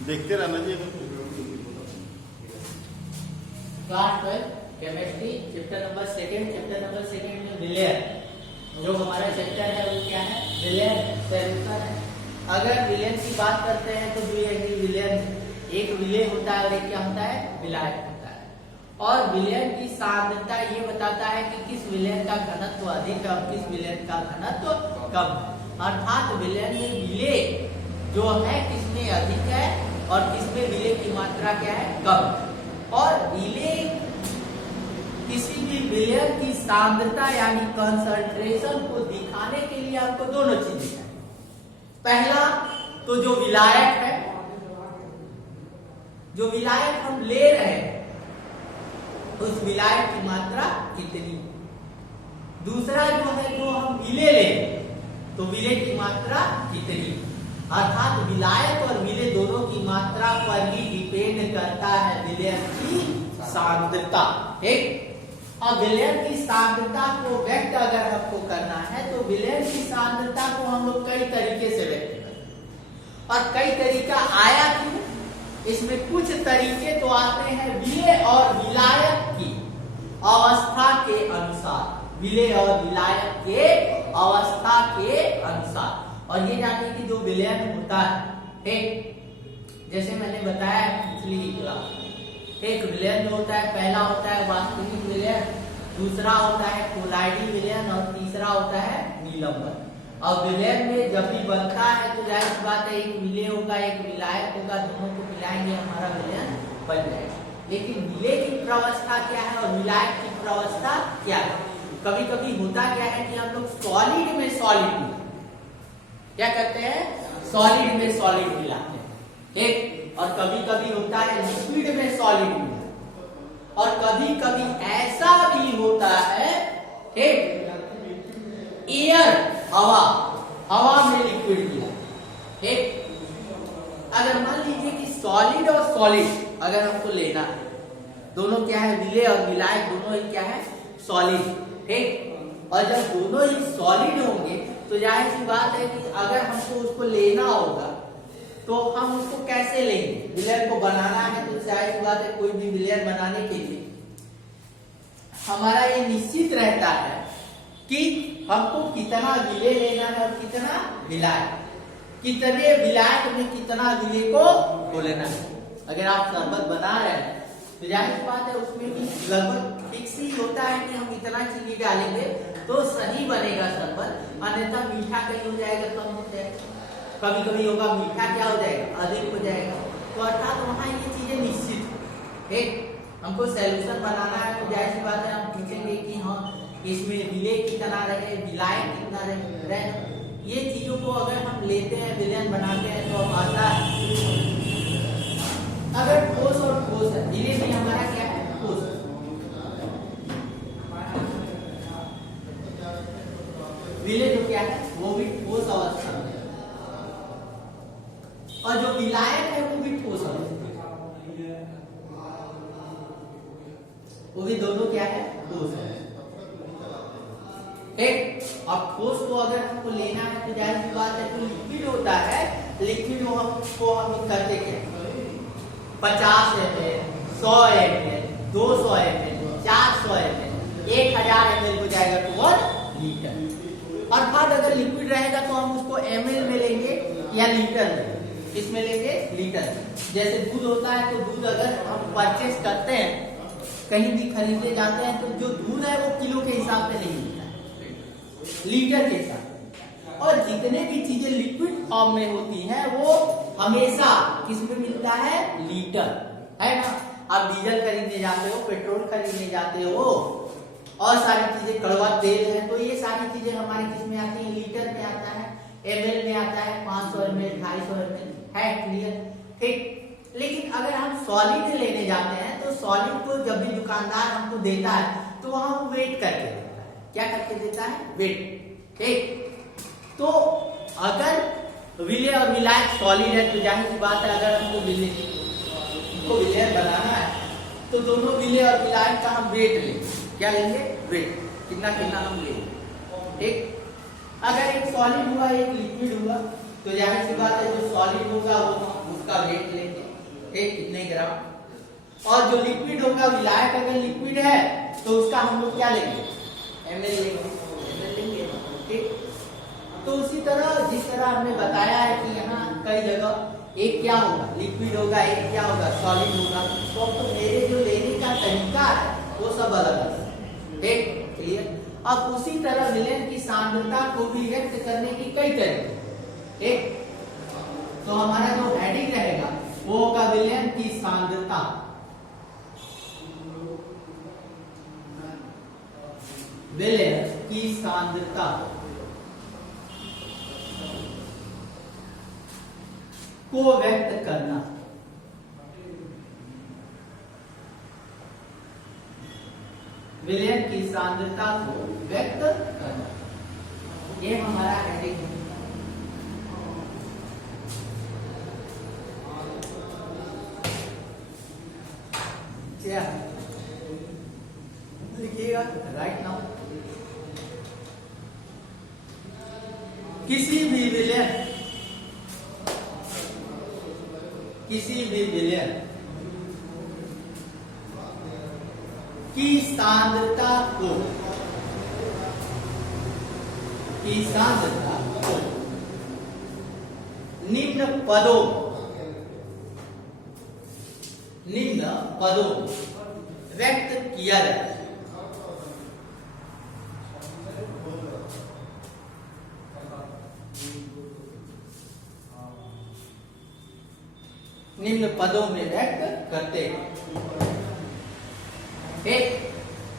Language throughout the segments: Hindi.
देखते रहना जी। Class 12 chemistry chapter number second में विलेयर, जो हमारा चैप्टर है वो क्या है, विलेयर सॉल्यूशन है। अगर विलेयर की बात करते हैं तो विलेयर एक विलेय होता है और एक क्या होता है, विलायक होता है। और विलेयर की सांद्रता ये बताता है कि किस विलेयर का घनत्व अधिक है और किस विलेयर का घनत्व कम है। अर्थात विलेयर में विलेय जो है किसमें अधिक है और किसमें विलेय की मात्रा क्या है, कम है। और विलेय किसी भी विलेयर की सांद्रता यानी कंसंट्रेशन को दिखाने के लिए आपको दोनों चीजें चाहिए। पहला तो जो विलायक है, जो विलायक हम ले रहे हैं उस विलायक की मात्रा कितनी। दूसरा जो है जो हम विलेय ले तो विलेय की मात्रा कितनी। अर्थात विलायक और विलेय दोनों की मात्रा पर ही डिपेंड करता है विलेयर की सांद्रता। ठीक, अब विलेयर की सांद्रता को व्यक्त अगर हमको करना है तो विलेयर की सांद्रता को हम लोग कई तरीके से व्यक्त करते हैं और कई तरीका आया क्यों, इसमें कुछ तरीके तो आते हैं विलेय और विलायक की अवस्था के अनुसार, विलेय और विलायक के अवस्था के अनुसार। और ये जानिए कि जो विलयन होता है, ठीक, जैसे मैंने बताया पिछली क्लास में, एक विलयन जो होता है पहला होता है वास्तविक विलयन, दूसरा होता है कोलाइडी विलयन और तीसरा होता है निलंबन। अब विलयन में जब भी बनता है तो जाहिर सी बात है एक विलेय होगा एक विलायक होगा, दोनों को मिलाएंगे हमारा विलयन बन जाएगा। लेकिन विलेय की प्रवस्था क्या है और विलायक की प्रवस्था क्या है। कभी कभी होता क्या है कि हम लोग सॉलिड में सॉलिड क्या करते हैं, सॉलिड में सॉलिड मिलाते हैं, ठीक। और कभी कभी होता है लिक्विड में सॉलिड मिलाते, और कभी कभी ऐसा भी होता है, ठीक, एयर हवा में लिक्विड मिला, ठीक। अगर मान लीजिए कि सॉलिड और सॉलिड अगर हमको लेना है, दोनों क्या है, विलेय और विलायक दोनों ही क्या है, सॉलिड, ठीक। और जब दोनों ही सॉलिड होंगे तो जाहिर सी बात है कि अगर हमको उसको लेना होगा तो हम उसको कैसे लेंगे। विलेयर को बनाना है तो जाहिर सी बात है कोई भी विलेयर बनाने के लिए हमारा ये निश्चित रहता है कि हमको कितना विलेय लेना है और कितना विलायक, कितने विलायक में कितना विलेय को लेना है। अगर आप शरबत बना रहे हैं तो जाहिर सी बात है उसमें भी लगभग फिक्स ही होता है कि हम इतना चीनी डालेंगे तो सही बनेगा शरबत, अन्यथा मीठा कहीं हो जाएगा, कम हो जाएगा, कभी कभी होगा मीठा क्या हो जाएगा, अधिक हो जाएगा। तो अर्थात वहाँ ये चीजें निश्चित है। हमको सॉल्यूशन बनाना है तो जाहिर सी बात है हम पूछेंगे कि हाँ इसमें विलेय कितना रहे, विलायक कितना रहे। ये चीजों को अगर हम लेते हैं, विलयन बनाते हैं तो आता है। अगर ठोस और ठोस है, विलेय भी हमारा क्या है, ठोस। विलेय जो क्या है वो भी ठोस अवस्था में, और जो विलायक है वो भी ठोस अवस्था, वो भी दोनों क्या है, ठोस है, ठीक। अब ठोस को अगर हमको लेना है तो जाहिर सी बात है, तो लिक्विड होता है, लिक्विड हमको हम करते क्या, 50 ml, 100 ml, 200 ml, 400 ml, 1000 ml हो जाएगा तो 1 लीटर। अर्थात अगर लिक्विड रहेगा तो हम उसको ml में लेंगे या लीटर में, किसमें लेंगे, लीटर। जैसे दूध होता है तो दूध अगर हम परचेस करते हैं, कहीं भी खरीदने जाते हैं तो जो दूध है वो किलो के हिसाब से नहीं मिलता है, लीटर के हिसाब। और जितने भी चीजें लिक्विड फॉर्म में होती हैं वो हमेशा किसमें मिलता है, लीटर, है ना। आप डीजल खरीदने जाते हो, पेट्रोल खरीदने जाते हो, और सारी चीजें, कड़वा तेल है, तो ये सारी चीजें हमारे किसमें आती है, लीटर में आता है, ml में आता है, 500 ml, 250 ml, है क्लियर, ठीक। लेकिन अगर हम सॉलिड लेने जाते हैं तो सॉलिड को जब भी दुकानदार हमको देता है तो हम वेट करके देता है, क्या करके देता है, वेट, ठीक। तो अगर विलेय और विलायक सॉलिड है तो जाहिर सी बात है अगर हमको विलेय बनाना है तो दोनों विलेय और विलायक का हम वेट लेंगे, क्या लेंगे, वेट, कितना कितना हम लेंगे, ठीक। अगर एक सॉलिड हुआ एक लिक्विड हुआ तो जाहिर सी बात है जो सॉलिड होगा वो उसका वेट लेंगे, ठीक, कितने ग्राम। और जो लिक्विड होगा, विलायक अगर लिक्विड है तो उसका हम लोग क्या लेंगे, ml लेंगे। ठीक, तो उसी तरह जिस तरह हमने बताया है कि यहाँ कई जगह एक क्या होगा, लिक्विड होगा, एक क्या होगा, सॉलिड होगा। तो मेरे जो लेने का तरीका है वो सब अलग है। ठीक, क्लियर। अब उसी तरह विलयन की सांद्रता को भी व्यक्त करने की कई तरीके। ठीक, तो हमारा जो हेडिंग रहेगा वो होगा विलयन की सांद्रता। विलयन की सांद्रता को व्यक्त करना। विलयन की सांद्रता को व्यक्त करना, ये हमारा हेडिंग है। क्या लिखिएगा, राइट नाउ। किसी भी विलयन की सांद्रता को निम्न पदों व्यक्त किया जाए। निम्न पदों में व्यक्त करते हैं। ठीक,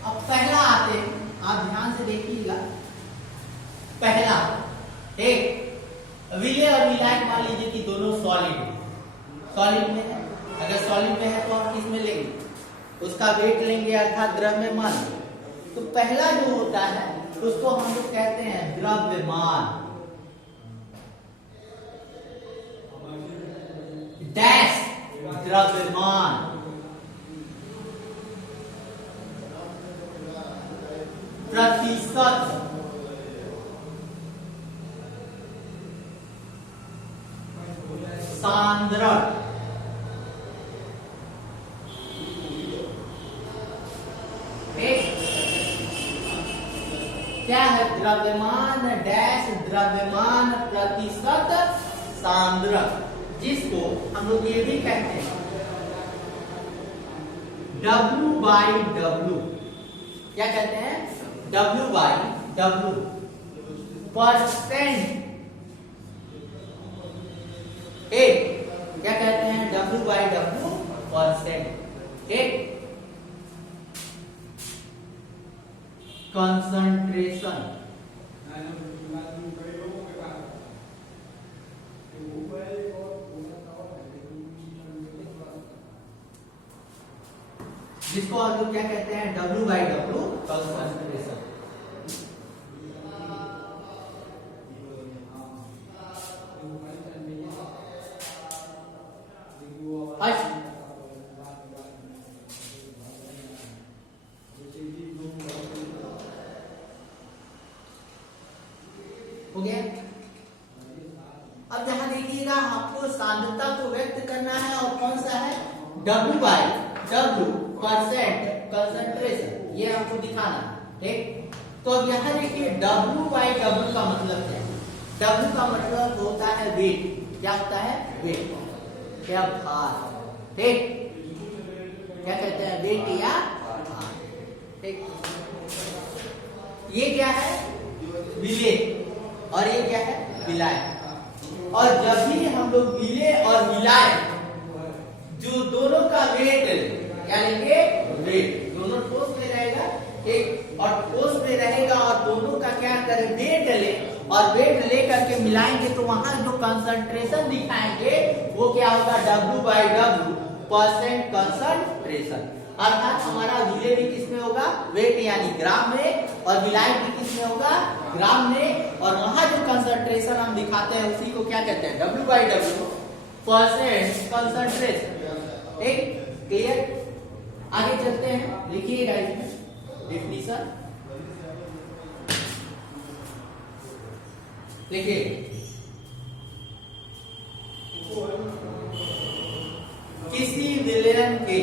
अब पहला आते हैं, आप ध्यान से देखिएगा। पहला, एक विलय और विलायक मान लीजिए कि दोनों सॉलिड में है। अगर सॉलिड में है तो आप किस में लेंगे, उसका वेट लेंगे अर्थात द्रव्यमान। तो पहला जो होता है उसको हम लोग कहते हैं द्रव्यमान। डैश द्रव्यमान, प्रतिशत सांद्रण, क्या है, द्रव्यमान डैश द्रव्यमान प्रतिशत सांद्रण, जिसको हम लोग ये भी कहते हैं W/W। क्या कहते हैं, W/W, परसेंट। क्या कहते हैं, W/W परसेंट। कंसंट्रेशन, जिसको हम लोग क्या कहते हैं, W/W कंसंट्रेशन। हो गया। अब यहां देखिएगा, आपको सांद्रता को व्यक्त करना है और कौन सा है, W/W परसेंट कंसंट्रेशन, ये हमको दिखाना। ठीक, तो अब यहाँ देखिए W/W का मतलब क्या है। W का मतलब होता है वेट। क्या होता है, वेट, क्या भार। ठीक, क्या कहते हैं, वेट या भार। ठीक, ये क्या है, विलेय, और ये क्या है, विलायक। और जब भी हम लोग विलेय और विलायक जो दोनों का वेट क्या लेंगे, वेट, दोनों ठोस में रहेगा। ठीक, और ठोस में रहेगा और दोनों का क्या करें, वेट ले, और वेट ले करके मिलाएंगे तो वहां जो कंसंट्रेशन दिखाएंगे वो क्या होगा, W/W परसेंट कंसंट्रेशन। अर्थात हमारा विलेय भी किसमें होगा, वेट यानी ग्राम में, और विलायक भी किसमें होगा, ग्राम में। और वहां जो कंसंट्रेशन हम दिखाते हैं उसी को क्या कहते हैं, W/W परसेंट कंसंट्रेशन। ठीक, क्लियर। आगे चलते हैं, लिखिएगा इसमें डेफिनेशन। लिखिए, किसी विलयन के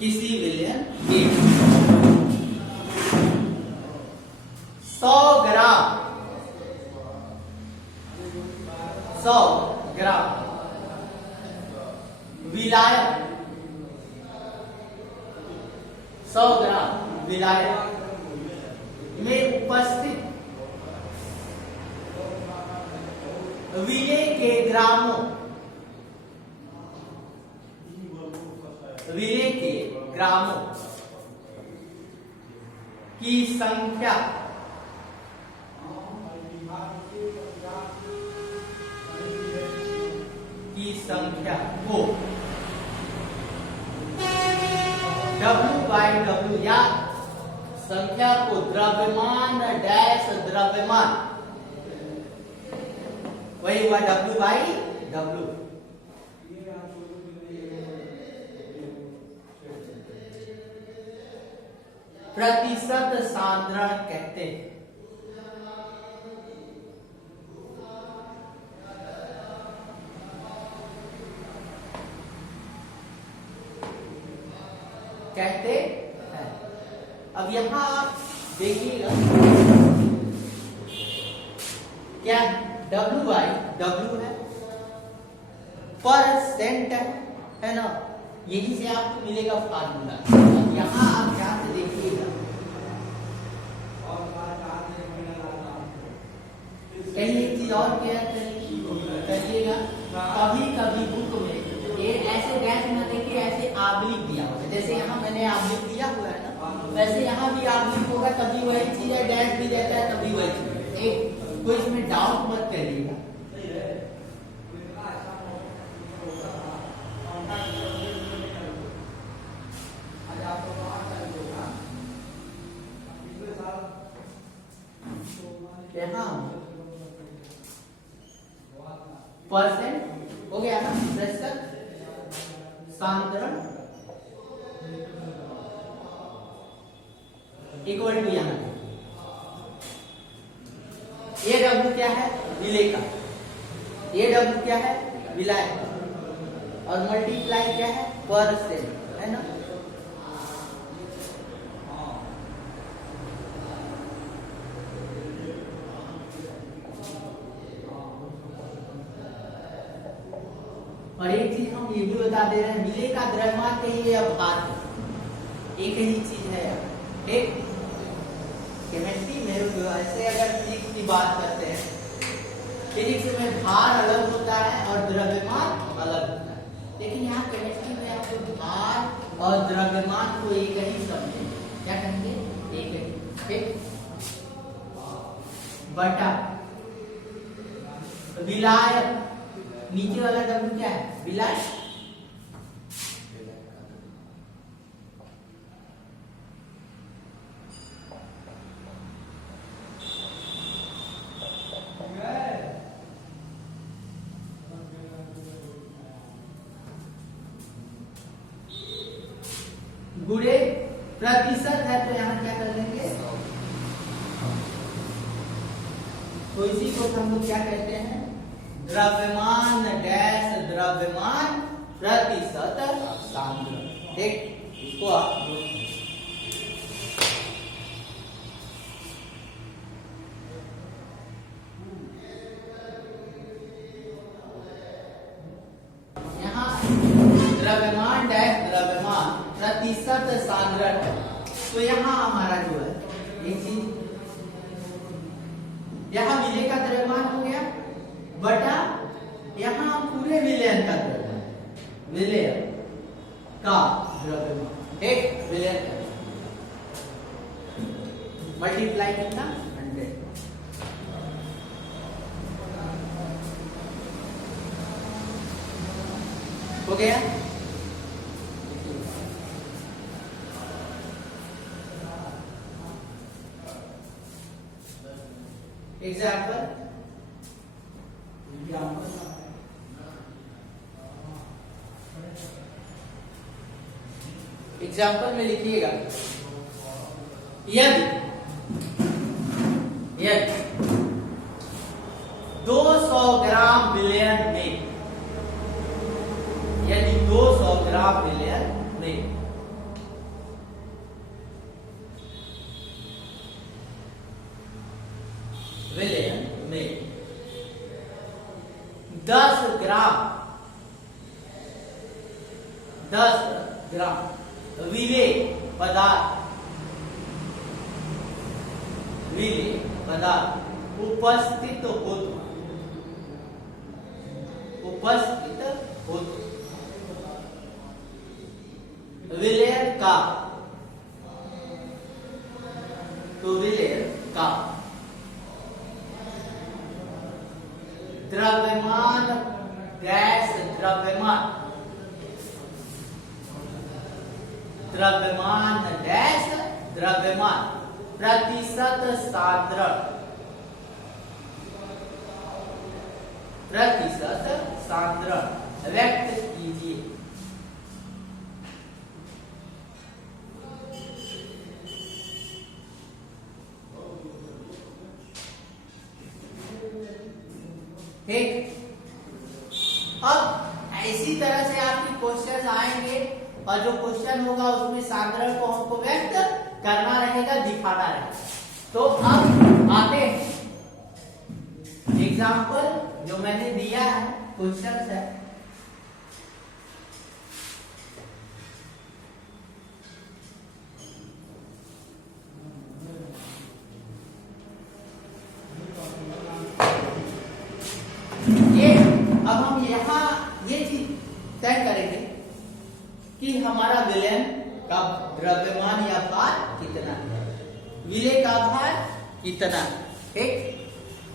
किसी विलयन के 100 ग्राम विलायक 100 ग्राम विलायक में उपस्थित विलेय के ग्रामों की संख्या को W/W या संख्या को द्रव्यमान डैश द्रव्यमान, वही हुआ W/W, प्रतिशत सांद्रण कहते हैं। अब यहां देखिएगा क्या W/W है, परसेंट है ना, यही से आपको मिलेगा फार्मूला। अब यहां आप ध्यान से देखिएगा, कहीं एक चीज और क्या करिएगा, कभी कभी बुक में ये ऐसे डैश न देखिए, ऐसे आबलिक दिया होगा, जैसे यहाँ मैंने आबलिक दिया हुआ है ना, वैसे यहाँ भी आबलिक होगा, तभी वही चीज है, डैश भी देता है तभी वही चीज। एक कोई इसमें डाउट मत करिएगा। परसेंट हो गया ना, प्रतिशत सांद्रण इक्वल टू यहाँ ये W क्या है, विलेय का, ये W क्या है, विलायक, और मल्टीप्लाई क्या है, परसेंट, है ना। और एक चीज हम ये भी बता दे रहे हैं, विलेय का द्रव्यमान कहिए या भार, एक ही चीज है। ठीक, केमिस्ट्री में ऐसे अगर फिजिक्स की बात करते हैं, फिजिक्स में भार अलग होता है और द्रव्यमान अलग होता है, लेकिन यहाँ केमिस्ट्री में आपको भार और द्रव्यमान को एक ही समझेंगे। क्या कहेंगे, एक ही। ठीक, बटा विलायक, नीचे वाला W क्या है, विलायक, गुणे प्रतिशत है, तो यहाँ क्या कर लेंगे, तो इसी को हम लोग क्या कहते हैं, द्रव्यमान डैश द्रव्यमान प्रतिशत सांद्रण। ठीक, इसको आप यहाँ द्रव्यमान डैश द्रव्यमान प्रतिशत सांद्रण है, तो यहाँ हमारा जो है एक चीज, यहाँ विलेय का द्रव्यमान हो गया बटा यहाँ पूरे विलयन का द्रव्यमान, विलय का द्रव्यमान, ठीक, विलयन का मल्टीप्लाई कितना, 100। हो गया। एग्जाम्पल में लिखिएगा, यदि 200 ग्राम विलयन में, यदि 200 ग्राम विलयन में विलयन में 10 ग्राम विलेय पदार्थ उपस्थित हो विलयन का, तो विलयन का द्रव्यमान डैश द्रव्यमान डैश द्रव्यमान प्रतिशत सांद्रण व्यक्त कीजिए। ठीक, अब इसी तरह से आपके क्वेश्चन आएंगे और जो क्वेश्चन होगा उसमें सांद्रण को हमको व्यक्त करना रहेगा, दिखाना रहेगा। तो अब आते हैं एग्जाम्पल जो मैंने दिया है, क्वेश्चन है। ये अब हम यहाँ ये चीज तय करेंगे कि हमारा विलयन का द्रव्यमान या भार कितना है, विलेय का भार कितना है। ठीक,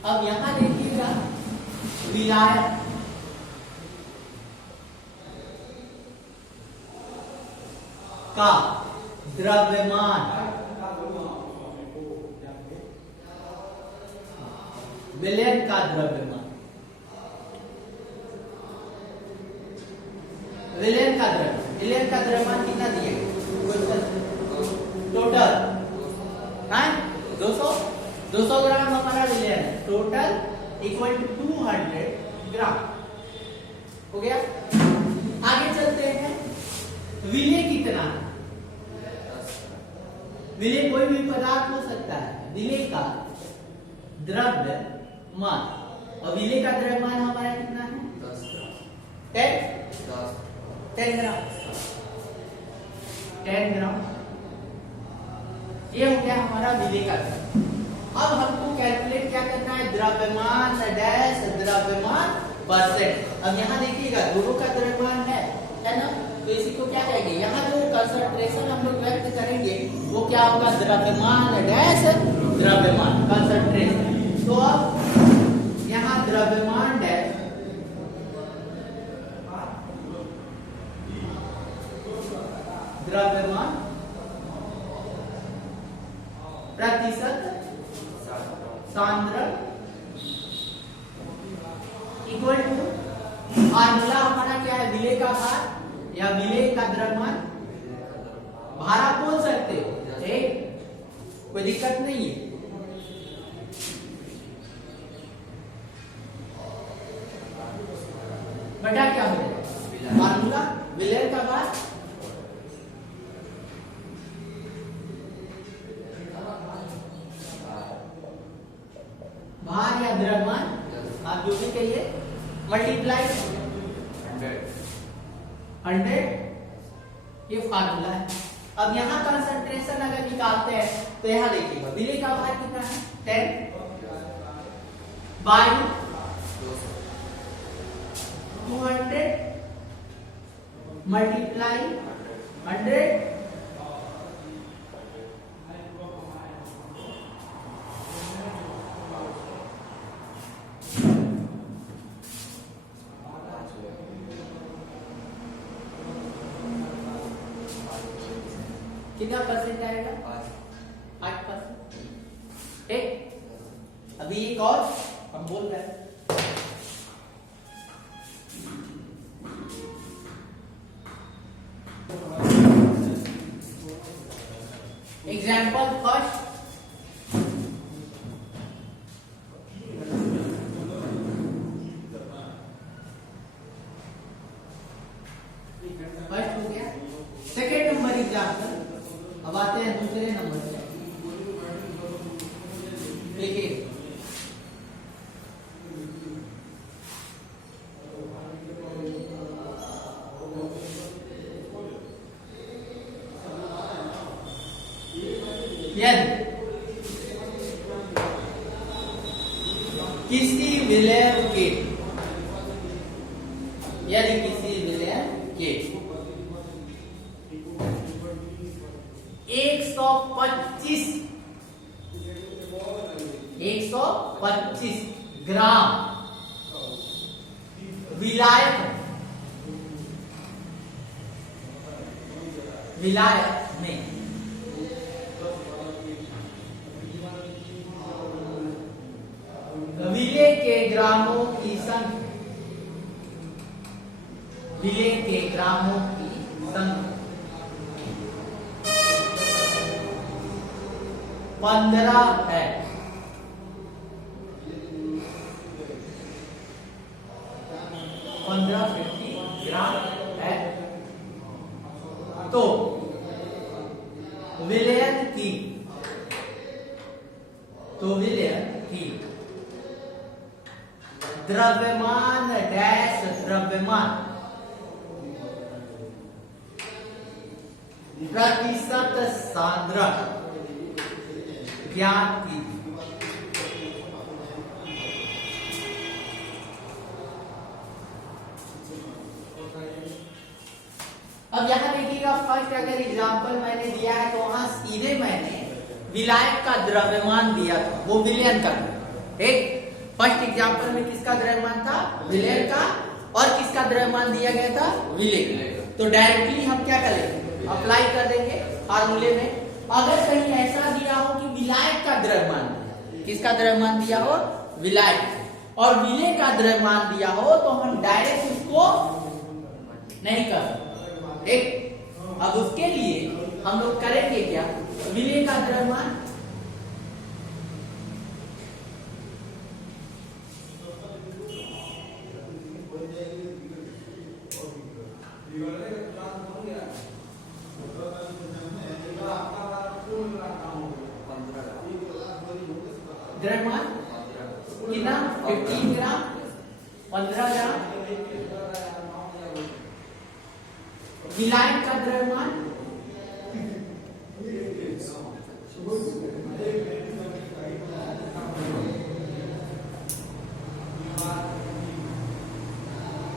अब यहां देखिएगा विलायक का द्रव्यमान, विलयन का द्रव्यमान, विलयन का द्रव्यमान कितना दिए टोटल, 200 ग्राम हमारा विलयन है, टोटल इक्वल टू 200 ग्राम हो गया। आगे चलते हैं, विलेय कितना है, विलेय कोई भी पदार्थ हो सकता है, विलेय का द्रव्यमान, और विलेय का द्रव्यमान हमारा कितना है 10 ग्राम, 10 ग्राम। ये हो गया हमारा विलेय का द्रव्यमान। अब हमको कैलकुलेट क्या करना है, द्रव्यमान डैश द्रव्यमान परसेंट। अब यहाँ देखिएगा दोनों का द्रव्यमान है ना, तो इसी को क्या कहेंगे, यहाँ जो कंसंट्रेशन हम लोग व्यक्त करेंगे वो क्या होगा, द्रव्यमान डैश द्रव्यमान कंसंट्रेशन। तो अब यहाँ द्रव्यमान डैश द्रव्यमान प्रतिशत सांद्रण इक्वल टू फार्मूला हमारा क्या है, विलेय का भार या विलेय का द्रव्यमान। भार आप बोल सकते हो, ठीक, कोई दिक्कत नहीं है। बटा क्या हो जाएगा, फार्मूला विलेय का भार या द्रव्यमान, आप जो भी कहिए, मल्टीप्लाई 100, ये फार्मूला है। अब यहाँ कंसंट्रेशन अगर निकालते हैं तो यहाँ देखिएगा विलेय का भार कितना है 10 बाय 200 मल्टीप्लाई 100 कितना परसेंट आएगा, 8%। ठीक, अभी एक और हम बोल रहे हैं, एग्जाम्पल फर्स्ट, हो गया। सेकेंड नंबर एग्जाम्पल, अब आते हैं दूसरे नंबर पे। देखिए यदि किसी विलय के, यदि किसी विलय के 125 ग्राम विलायक में विलेय के ग्रामों की संख्या, विलेय के ग्रामों की संख्या 15 है, 50 ग्राम है, तो विलयन की द्रव्यमान डैश द्रव्यमान प्रतिशत सांद्रक ज्ञात की। अब यहां देखिएगा, फर्स्ट अगर एग्जांपल मैंने दिया है तो वहां सीधे मैंने विलायक का द्रव्यमान दिया था, वो विलयन का। ठीक, फर्स्ट एग्जांपल में किसका द्रव्यमान था? विलयन का। और किसका द्रव्यमान दिया गया था? विलय। तो डायरेक्टली हम क्या करेंगे? अप्लाई कर देंगे फार्मूले में। अगर कहीं ऐसा दिया हो कि विलायक का द्रव्यमान, किसका द्रव्यमान दिया हो? विलायक, और विलय का द्रव्यमान दिया हो, तो हम डायरेक्ट उसको नहीं कर सकते। ठीक, अब उसके लिए हम लोग करेंगे क्या? विलय का द्रव्यमान द्रव्यमान कितना? 15 ग्राम, 15 ग्राम। विलायक का द्रव्यमान